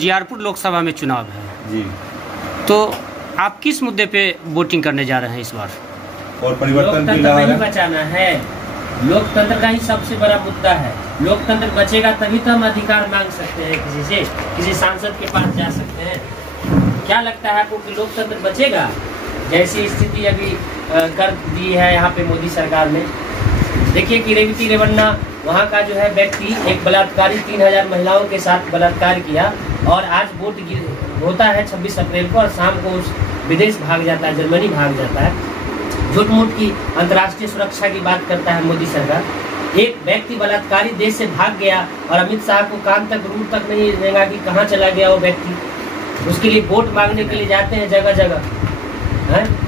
बरियारपुर लोकसभा में चुनाव है जी, तो आप किस मुद्दे पे वोटिंग करने जा रहे हैं इस बार? और परिवर्तन की लोकतंत्र नहीं लहर बचाना है, लोकतंत्र का ही सबसे बड़ा मुद्दा है। लोकतंत्र बचेगा तभी तो हम अधिकार मांग सकते हैं, किसी से, किसी सांसद के पास जा सकते हैं। क्या लगता है आपको कि लोकतंत्र बचेगा? जैसी स्थिति अभी कर दी है यहाँ पे मोदी सरकार ने। देखिए कि रेवती रेवन्ना वहाँ का जो है व्यक्ति एक बलात्कारी 3000 महिलाओं के साथ बलात्कार किया और आज वोट होता है 26 अप्रैल को और शाम को उस विदेश भाग जाता है, जर्मनी भाग जाता है। झूठ मूठ की अंतर्राष्ट्रीय सुरक्षा की बात करता है मोदी सरकार। एक व्यक्ति बलात्कारी देश से भाग गया और अमित शाह को कान तक रूट तक नहीं देगा कि कहाँ चला गया वो व्यक्ति। उसके लिए वोट मांगने के लिए जाते हैं जगह जगह।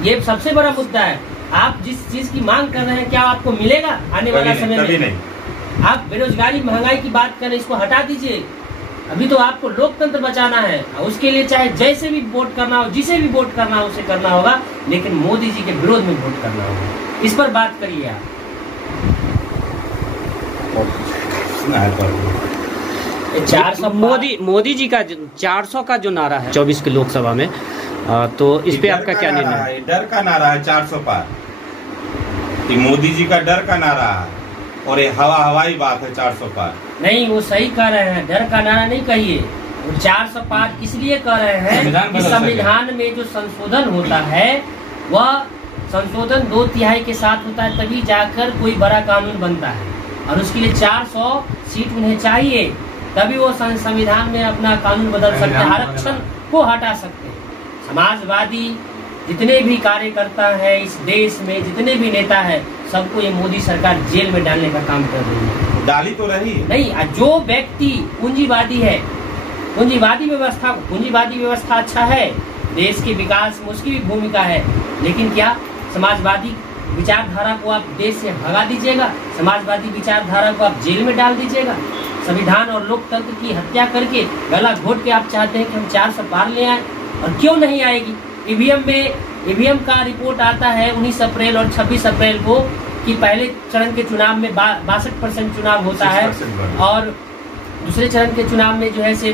ये सबसे बड़ा मुद्दा है। आप जिस चीज की मांग कर रहे हैं क्या आपको मिलेगा आने वाला समय में? नहीं। आप बेरोजगारी महंगाई की बात करें, इसको हटा दीजिए। अभी तो आपको लोकतंत्र बचाना है, उसके लिए चाहे जैसे भी वोट करना हो, जिसे भी वोट करना हो उसे करना होगा, लेकिन मोदी जी के विरोध में वोट करना होगा। इस पर बात करिए आप। मोदी जी का 400 का जो नारा है 24 की लोकसभा में, तो इस पे आपका क्या निर्णय है? डर का नारा है 400 पार, कि मोदी जी का डर का नारा है और ये हवाई बात है 400 पार। नहीं, वो सही कह रहे हैं, डर का नारा नहीं कहिए। 400 पार इसलिए कह रहे हैं कि संविधान में जो संशोधन होता है वह संशोधन 2/3 के साथ होता है, तभी जाकर कोई बड़ा कानून बनता है और उसके लिए 400 सीट उन्हें चाहिए, तभी वो संविधान में अपना कानून बदल सकते हैं, आरक्षण को हटा सकते हैं। समाजवादी जितने भी कार्यकर्ता है इस देश में, जितने भी नेता है, सबको ये मोदी सरकार जेल में डालने का काम कर रही है। डाली तो रही नहीं, जो व्यक्ति पूंजीवादी है, पूंजीवादी व्यवस्था अच्छा है, देश के विकास में उसकी भी भूमिका है, लेकिन क्या समाजवादी विचारधारा को आप देश से भगा दीजिएगा? समाजवादी विचारधारा को आप जेल में डाल दीजिएगा? संविधान और लोकतंत्र की हत्या करके गला घोट के आप चाहते हैं कि हम 400 पार ले आए, और क्यों नहीं आएगी? ईवीएम का रिपोर्ट आता है 19 अप्रैल और 26 अप्रैल को कि पहले चरण के चुनाव में 62% चुनाव होता है और दूसरे चरण के चुनाव में जो है से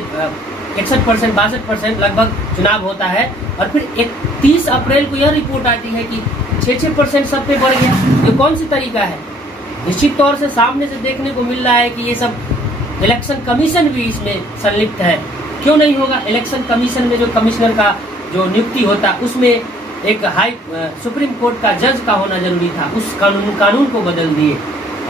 61% 62% लगभग चुनाव होता है, और फिर 31 अप्रैल को यह रिपोर्ट आती है कि 6% सब पे बढ़ गया। ये कौन सी तरीका है? निश्चित तौर से सामने से देखने को मिल रहा है कि ये सब इलेक्शन कमीशन भी इसमें संलिप्त है। क्यों नहीं होगा? इलेक्शन कमीशन में जो कमिश्नर का जो नियुक्ति होता उसमें एक सुप्रीम कोर्ट का जज का होना जरूरी था, उस कानून को बदल दिए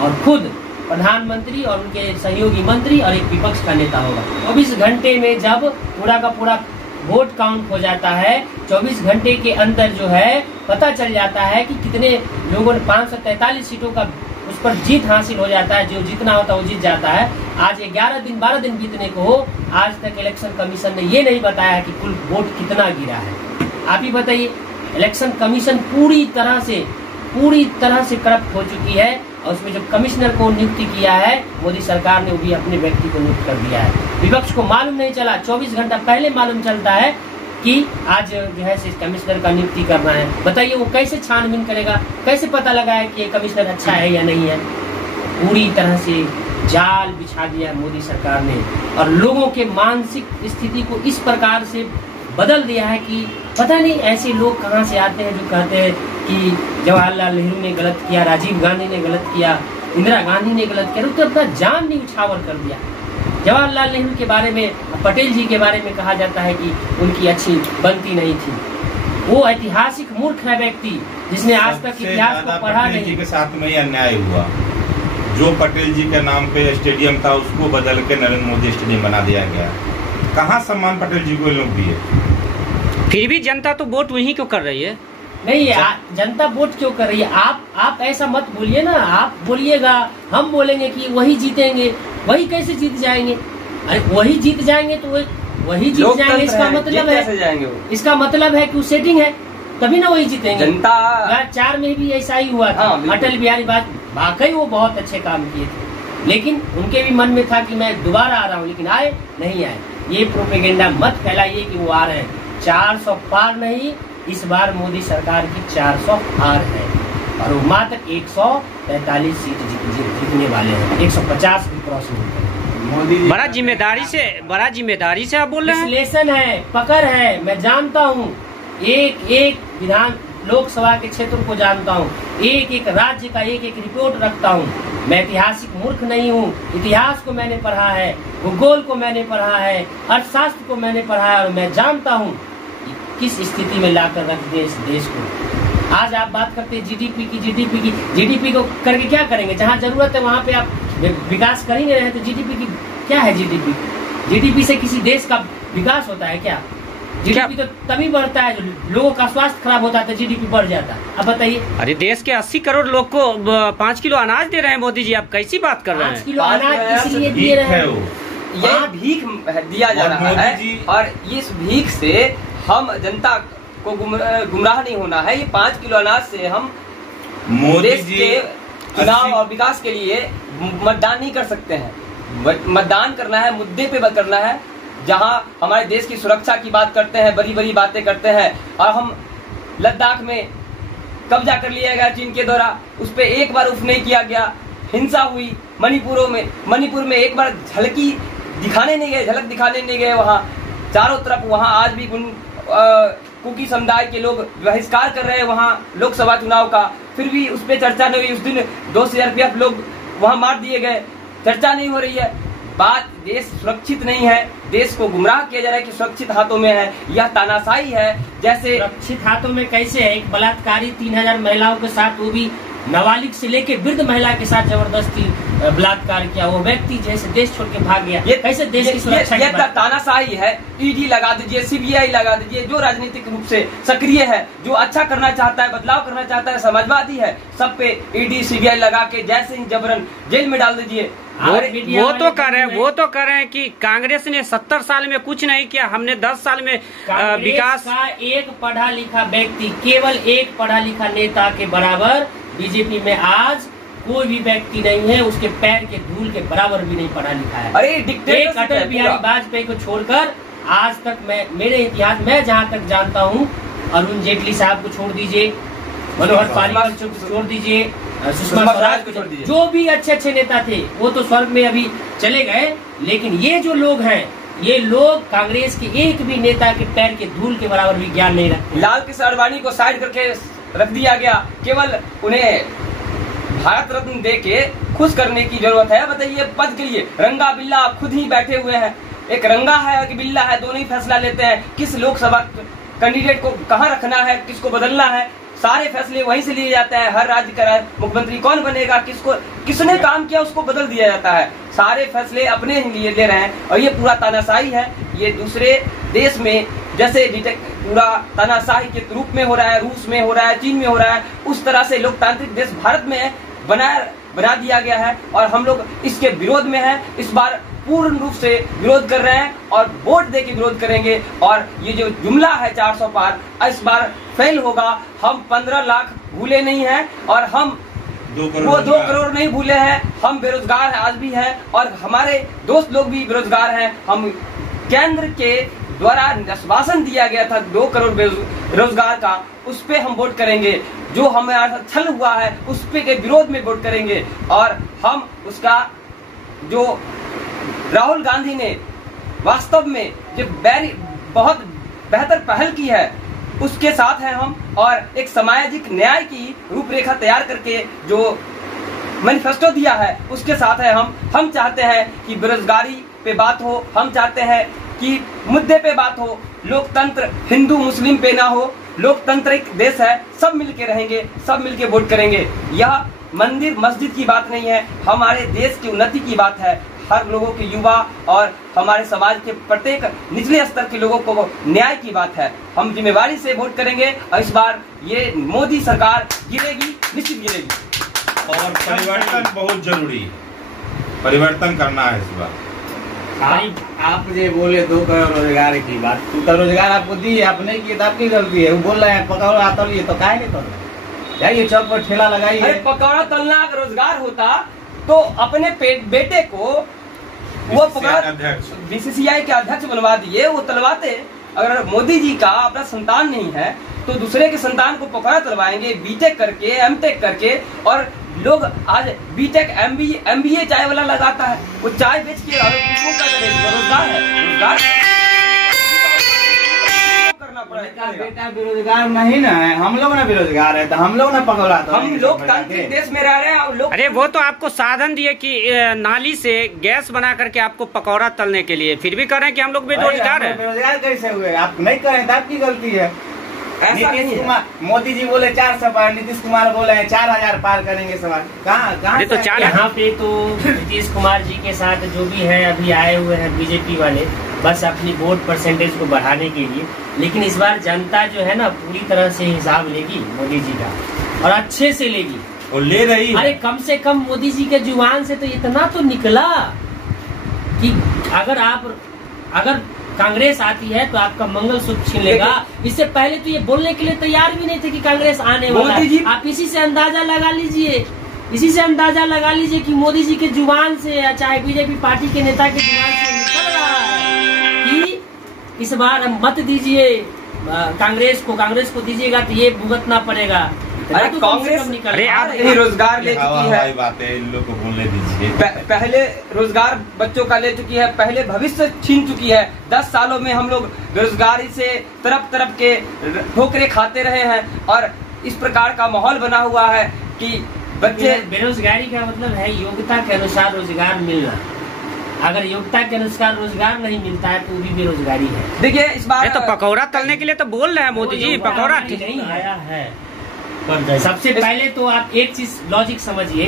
और खुद प्रधानमंत्री और उनके सहयोगी मंत्री और एक विपक्ष का नेता होगा। 24 घंटे में जब पूरा का पूरा वोट काउंट हो जाता है, 24 घंटे के अंदर जो है पता चल जाता है कि कितने लोगों ने 543 सीटों का उस पर जीत हासिल हो जाता है, जो जीतना होता है वो जीत जाता है। आज 12 दिन बीतने को हो, आज तक इलेक्शन कमीशन ने ये नहीं बताया कि कुल वोट कितना गिरा है। आप ही बताइए। इलेक्शन कमीशन पूरी तरह से करप्ट हो चुकी है और उसमें जो कमिश्नर को नियुक्ति किया है मोदी सरकार ने, वो भी अपने व्यक्ति को नियुक्त कर दिया है। विपक्ष को मालूम नहीं चला, 24 घंटा पहले मालूम चलता है कि आज जो है कमिश्नर का नियुक्ति करना है। बताइए वो कैसे छानबीन करेगा, कैसे पता लगाए कि ये कमिश्नर अच्छा है या नहीं है? पूरी तरह से जाल बिछा दिया मोदी सरकार ने और लोगों के मानसिक स्थिति को इस प्रकार से बदल दिया है कि पता नहीं ऐसे लोग कहाँ से आते हैं जो कहते हैं कि जवाहरलाल नेहरू ने गलत किया, राजीव गांधी ने गलत किया, इंदिरा गांधी ने गलत किया, तो अपना जान न्यौछावर कर दिया। जवाहरलाल नेहरू के बारे में, पटेल जी के बारे में कहा जाता है कि उनकी अच्छी बनती नहीं थी। वो ऐतिहासिक मूर्ख है व्यक्ति जिसने आज तक इतिहास को पढ़ा नहीं। जी के साथ में ही अन्याय हुआ। जो पटेल जी के नाम पे स्टेडियम था उसको बदल के नरेंद्र मोदी स्टेडियम बना दिया गया। कहाँ सम्मान पटेल जी को लोग दिए? फिर भी जनता तो वोट वहीं क्यों कर रही है? नहीं, जनता वोट क्यों कर रही है? आप ऐसा मत बोलिए ना। आप बोलिएगा, हम बोलेंगे कि वही जीतेंगे, वही कैसे जीत जाएंगे? अरे वही जीत जाएंगे तो वही जीत जाएंगे, इसका मतलब है, इसका मतलब है कि वो सेटिंग है, तभी ना वही जीतेंगे। जनता 2004 में भी ऐसा ही हुआ था। अटल बिहारी वाकई वो बहुत अच्छे काम किए थे, लेकिन उनके भी मन में था कि मैं दोबारा आ रहा हूँ, लेकिन आए नहीं आए। ये प्रोपेगेंडा मत फैलाइए कि वो आ रहे हैं। 400 पार नहीं, इस बार मोदी सरकार की 400 हार है और वो मात्र 143 सीट जीतने वाले हैं। 150 भी क्रॉस नहीं करेंगे। मोदी जी बड़ा जिम्मेदारी से आप बोल रहे हैं। विश्लेषण है, पकड़ है। मैं जानता हूँ, एक एक विधान लोकसभा के क्षेत्र को जानता हूँ, एक एक राज्य का एक एक रिपोर्ट रखता हूँ। मैं ऐतिहासिक मूर्ख नहीं हूँ। इतिहास को मैंने पढ़ा है, भूगोल को मैंने पढ़ा है, अर्थशास्त्र को मैंने पढ़ा है, और मैं जानता हूँ किस स्थिति में लाकर रख दे इस देश को। आज आप बात करते हैं जीडीपी को करके क्या करेंगे? जहाँ जरूरत है वहाँ पे आप विकास कर ही नहीं रहे, तो जीडीपी की क्या है? जीडीपी से किसी देश का विकास होता है क्या? जीडीपी तो तभी बढ़ता है जो लोगों का स्वास्थ्य खराब होता है तो जीडीपी बढ़ जाता है। अब बताइए। अरे देश के 80 करोड़ लोग को 5 किलो अनाज दे रहे हैं मोदी जी, आप कैसी बात कर रहे हैं? 5 किलो अनाज इसलिए दे रहे हैं, ये भीख दिया जा रहा है, और इस भीख से हम जनता को गुमराह नहीं होना है। ये 5 किलो अनाज से हम देश के चुनाव और विकास के लिए मतदान नहीं कर सकते हैं। मतदान करना है, मुद्दे पे करना है, जहां हमारे देश की सुरक्षा की बात करते हैं, बड़ी बड़ी बातें करते हैं, और हम लद्दाख में कब्जा कर लिया गया चीन के द्वारा, उस पर एक बार उफ नहीं किया गया। हिंसा हुई मणिपुर में एक बार झलक दिखाने नहीं गए वहाँ चारों तरफ। वहाँ आज भी कुकी समुदाय के लोग बहिष्कार कर रहे हैं वहाँ लोकसभा चुनाव का, फिर भी उस पर चर्चा नहीं हुई। उस दिन 2 CRPF लोग वहाँ मार दिए गए, चर्चा नहीं हो रही है। बात देश सुरक्षित नहीं है, देश को गुमराह किया जा रहा है कि सुरक्षित हाथों में है। यह तानाशाही है। जैसे सुरक्षित हाथों में कैसे है? एक बलात्कारी 3000 महिलाओं के साथ, वो भी नाबालिग से लेके वृद्ध महिला के साथ जबरदस्ती बलात्कार किया, वो व्यक्ति जैसे देश छोड़ के भाग गया। ये कैसे देश की सुरक्षा? ये तानाशाही है। ईडी लगा दीजिए, CBI लगा दीजिए, जो राजनीतिक रूप से सक्रिय है, जो अच्छा करना चाहता है, बदलाव करना चाहता है, समाजवादी है, सब पे ईडी CBI लगा के जैसे ही जबरन जेल में डाल दीजिए। वो तो कर रहे हैं कि कांग्रेस ने 70 साल में कुछ नहीं किया, हमने 10 साल में विकास का एक पढ़ा लिखा व्यक्ति, केवल एक पढ़ा लिखा नेता के बराबर बीजेपी में आज कोई भी व्यक्ति नहीं है, उसके पैर के धूल के बराबर भी नहीं पढ़ा लिखा है। अरे अटल बिहारी वाजपेयी को छोड़कर आज तक मेरे इतिहास में जहाँ तक जानता हूँ, अरुण जेटली साहब को छोड़ दीजिए, मनोहर पारिकर को छोड़ दीजिए, सुषमा स्वराज को छोड़ दीजिए, जो भी अच्छे नेता थे वो तो स्वर्ग में अभी चले गए। लेकिन ये जो लोग हैं, ये लोग कांग्रेस के एक भी नेता के पैर के धूल के बराबर भी ज्ञान नहीं रखते। लाल कृष्ण आडवाणी को साइड करके रख दिया गया, केवल उन्हें भारत रत्न दे के खुश करने की जरूरत है। बताइए, पद के लिए रंगा बिल्ला खुद ही बैठे हुए हैं। एक रंगा है कि बिल्ला है, दोनों ही फैसला लेते हैं किस लोकसभा कैंडिडेट को कहाँ रखना है, किसको बदलना है। सारे फैसले वहीं से लिए जाते हैं। हर राज्य का मुख्यमंत्री कौन बनेगा, किसने काम किया उसको बदल दिया जाता है। सारे फैसले अपने ही लिए ले रहे हैं, और ये पूरा तानाशाही है। ये दूसरे देश में जैसे पूरा तानाशाही के रूप में हो रहा है, रूस में हो रहा है, चीन में हो रहा है, उस तरह से लोकतांत्रिक देश भारत में बना दिया गया है, और हम लोग इसके विरोध में हैं। इस बार पूर्ण रूप से विरोध कर रहे हैं और वोट दे के विरोध करेंगे। और ये जो जुमला है 400 पार, इस बार फेल होगा। हम 15 लाख भूले नहीं हैं, और हम 2 करोड़ नहीं भूले हैं। हम बेरोजगार आज भी हैं, और हमारे दोस्त लोग भी बेरोजगार हैं। हम केंद्र के द्वारा आश्वासन दिया गया था 2 करोड़ बेरोजगार का, उस पे हम वोट करेंगे। जो हमारे छल हुआ है उस पे के विरोध में वोट करेंगे। और हम उसका जो राहुल गांधी ने वास्तव में जो बहुत बेहतर पहल की है उसके साथ हैं हम, और एक सामाजिक न्याय की रूपरेखा तैयार करके जो मैनिफेस्टो दिया है उसके साथ है हम। हम चाहते हैं कि बेरोजगारी पे बात हो, हम चाहते हैं कि मुद्दे पे बात हो, लोकतंत्र हिंदू मुस्लिम पे ना हो। लोकतंत्रिक देश है, सब मिलके रहेंगे, सब मिलके वोट करेंगे। यह मंदिर मस्जिद की बात नहीं है, हमारे देश की उन्नति की बात है। हर लोगों के युवा और हमारे समाज के प्रत्येक निचले स्तर के लोगों को न्याय की बात है। हम जिम्मेवारी से वोट करेंगे, और इस बार ये मोदी सरकार गिरेगी, निश्चित गिरेगी। और परिवर्तन बहुत जरूरी, परिवर्तन करना है इस बार। आप ये बोले 2 करोड़ रोजगार की बात, तो रोजगार आपको दी है, आपने की, आपकी गलती है। वो बोल रहे हैं पकौड़ा आता है, तो काहे नहीं कर जाइए चौक पर ठेला लगाइए। पकौड़ा तलना अगर रोजगार होता तो अपने बेटे को वो BCCI के अध्यक्ष बनवा दिए, वो तलवाते। अगर मोदी जी का अपना संतान नहीं है तो दूसरे के संतान को पकौड़ा तलवाएंगे, BTech करके, MTech करके, और लोग आज बीटेक MBA चाय वाला लगाता है, वो चाय बेच के किसको रोजगार है, रोजगार करना पड़ेगा। बेटा बेरोजगार नहीं ना है, हम लोग ना बेरोजगार है, तो हम लोग ना पकड़ा, तो हम लोकतांत्रिक देश में रह रहे हैं और लोग। अरे वो तो आपको साधन दिए कि नाली से गैस बना करके आपको पकौड़ा तलने के लिए, फिर भी कह रहे हैं कि हम लोग बेरोजगार है। बेरोजगार कैसे हुए? आप नहीं करें तो आपकी गलती है। नीतीश कुमार, मोदी जी बोले 400 पार, नीतीश कुमार बोले 4000 पार करेंगे सवाल। कहाँ तो 4 यहाँ पे तो नीतीश कुमार जी के साथ जो भी है अभी आए हुए हैं बीजेपी वाले, बस अपनी वोट परसेंटेज को बढ़ाने के लिए। लेकिन इस बार जनता जो है ना पूरी तरह से हिसाब लेगी मोदी जी का, और अच्छे से लेगी, और ले रही है। अरे कम से कम मोदी जी के जुबान से तो इतना तो निकला कि अगर कांग्रेस आती है तो आपका मंगलसूत्र छीन लेगा। इससे पहले तो ये बोलने के लिए तैयार भी नहीं थे कि कांग्रेस आने वाला है। आप इसी से अंदाजा लगा लीजिए कि मोदी जी के जुबान से या चाहे बीजेपी पार्टी के नेता के जुबान से निकल रहा है कि इस बार हम मत दीजिए कांग्रेस को दीजिएगा तो ये भुगतना पड़ेगा। अरे कांग्रेस अरे रोजगार ले चुकी है, बात है, इन लोग को बोलने दीजिए। पहले रोजगार बच्चों का ले चुकी है, पहले भविष्य छीन चुकी है। 10 सालों में हम लोग बेरोजगारी से तरफ के ठोकरे खाते रहे हैं, और इस प्रकार का माहौल बना हुआ है कि बच्चे। बेरोजगारी का मतलब है योग्यता के अनुसार रोजगार मिलना। अगर योग्यता के अनुसार रोजगार नहीं मिलता है तो वो भी बेरोजगारी है। देखिए इस बार तो पकौड़ा तलने के लिए तो बोल रहे हैं मोदी जी, पकौड़ा नहीं आया है। सबसे पहले तो आप एक चीज लॉजिक समझिए,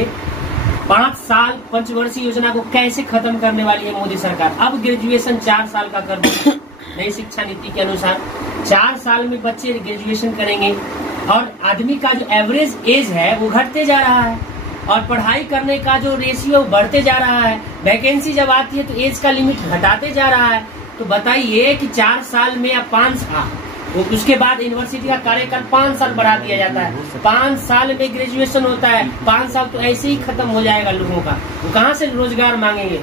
5 साल पंचवर्षीय योजना को कैसे खत्म करने वाली है मोदी सरकार। अब ग्रेजुएशन 4 साल का कर दी नई शिक्षा नीति के अनुसार। 4 साल में बच्चे ग्रेजुएशन करेंगे, और आदमी का जो एवरेज एज है वो घटते जा रहा है, और पढ़ाई करने का जो रेशियो बढ़ते जा रहा है। वैकेंसी जब आती है तो एज का लिमिट घटाते जा रहा है। तो बताइए कि 4 साल में या 5 साल, उसके बाद यूनिवर्सिटी का कार्यकाल 5 साल बढ़ा दिया जाता है। 5 साल में ग्रेजुएशन होता है, 5 साल तो ऐसे ही खत्म हो जाएगा लोगों का। वो कहाँ से रोजगार मांगेंगे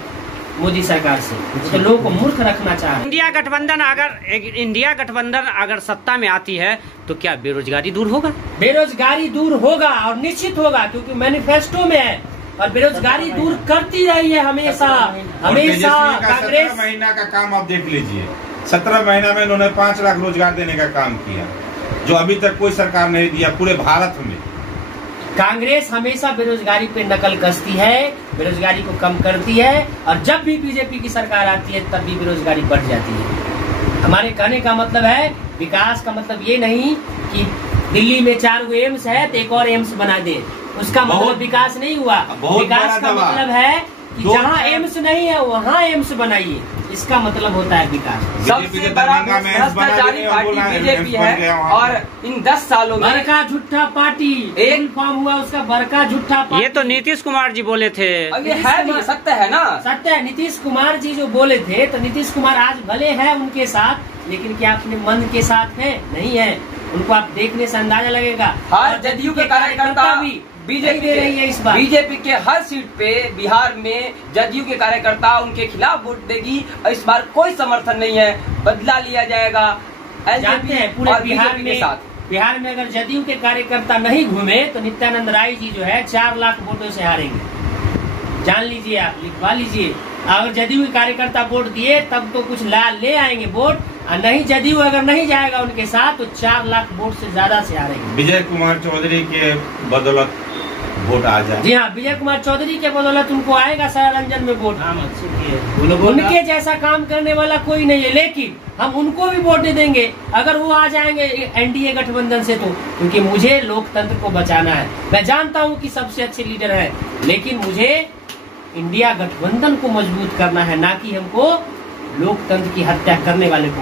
मोदी सरकार से? तो लोगों को मूर्ख रखना चाह रहे हैं। इंडिया गठबंधन अगर सत्ता में आती है तो क्या बेरोजगारी दूर होगा? बेरोजगारी दूर होगा, और निश्चित होगा, क्योंकि मैनिफेस्टो में है। और बेरोजगारी दूर करती रही है हमेशा कांग्रेस। 17 महीना का काम आप देख लीजिए, 17 महीना में उन्होंने 5 लाख रोजगार देने का काम किया, जो अभी तक कोई सरकार नहीं दिया पूरे भारत में। कांग्रेस हमेशा बेरोजगारी पे नकल कसती है, बेरोजगारी को कम करती है, और जब भी बीजेपी की सरकार आती है तब भी बेरोजगारी बढ़ जाती है। हमारे कहने का मतलब है, विकास का मतलब ये नहीं कि दिल्ली में 4 गो एम्स है तो एक और एम्स बना दे, उसका मतलब विकास नहीं हुआ। विकास का मतलब है कि जहाँ एम्स नहीं है वहाँ एम्स बनाइए, इसका मतलब होता है विकास। सबसे बड़ा भ्रष्टाचारी पार्टी बीजेपी है, और इन 10 सालों में बड़का झूठा पार्टी एक फॉर्म हुआ उसका, बड़का झूठा पार्टी। ये तो नीतीश कुमार जी बोले थे। अब ये है भी, सत्य है ना, सत्य है। नीतीश कुमार जी जो बोले थे, तो नीतीश कुमार आज भले है उनके साथ, लेकिन क्या अपने मन के साथ है? नहीं है। उनको आप देखने से अंदाजा लगेगा। हर जदयू के कार्यकर्ता भी बीजेपी दे रही है इस बार। बीजेपी के हर सीट पे बिहार में जदयू के कार्यकर्ता उनके खिलाफ वोट देगी, और इस बार कोई समर्थन नहीं है, बदला लिया जाएगा जानते हैं पूरे बिहार में साथ। बिहार में अगर जदयू के कार्यकर्ता नहीं घूमे तो नित्यानंद राय जी जो है 4 लाख वोटों से हारेंगे। जान लीजिए, आप लिखवा लीजिए। अगर जदयू के कार्यकर्ता वोट दिए तब तो कुछ ले आएंगे वोट, और नहीं जदयू अगर नहीं जाएगा उनके साथ तो 4 लाख वोट से ज्यादा से हारेंगे। विजय कुमार चौधरी के बदौलत वोट आ जाए। जी हाँ, विजय कुमार चौधरी के बदौलत उनको आएगा सारारंजन में वोट। उनके जैसा काम करने वाला कोई नहीं है, लेकिन हम उनको भी वोट दे देंगे अगर वो आ जाएंगे एनडीए गठबंधन से, तो क्योंकि मुझे लोकतंत्र को बचाना है। मैं जानता हूँ कि सबसे अच्छे लीडर है, लेकिन मुझे इंडिया गठबंधन को मजबूत करना है, ना कि हमको लोकतंत्र की हत्या करने वाले को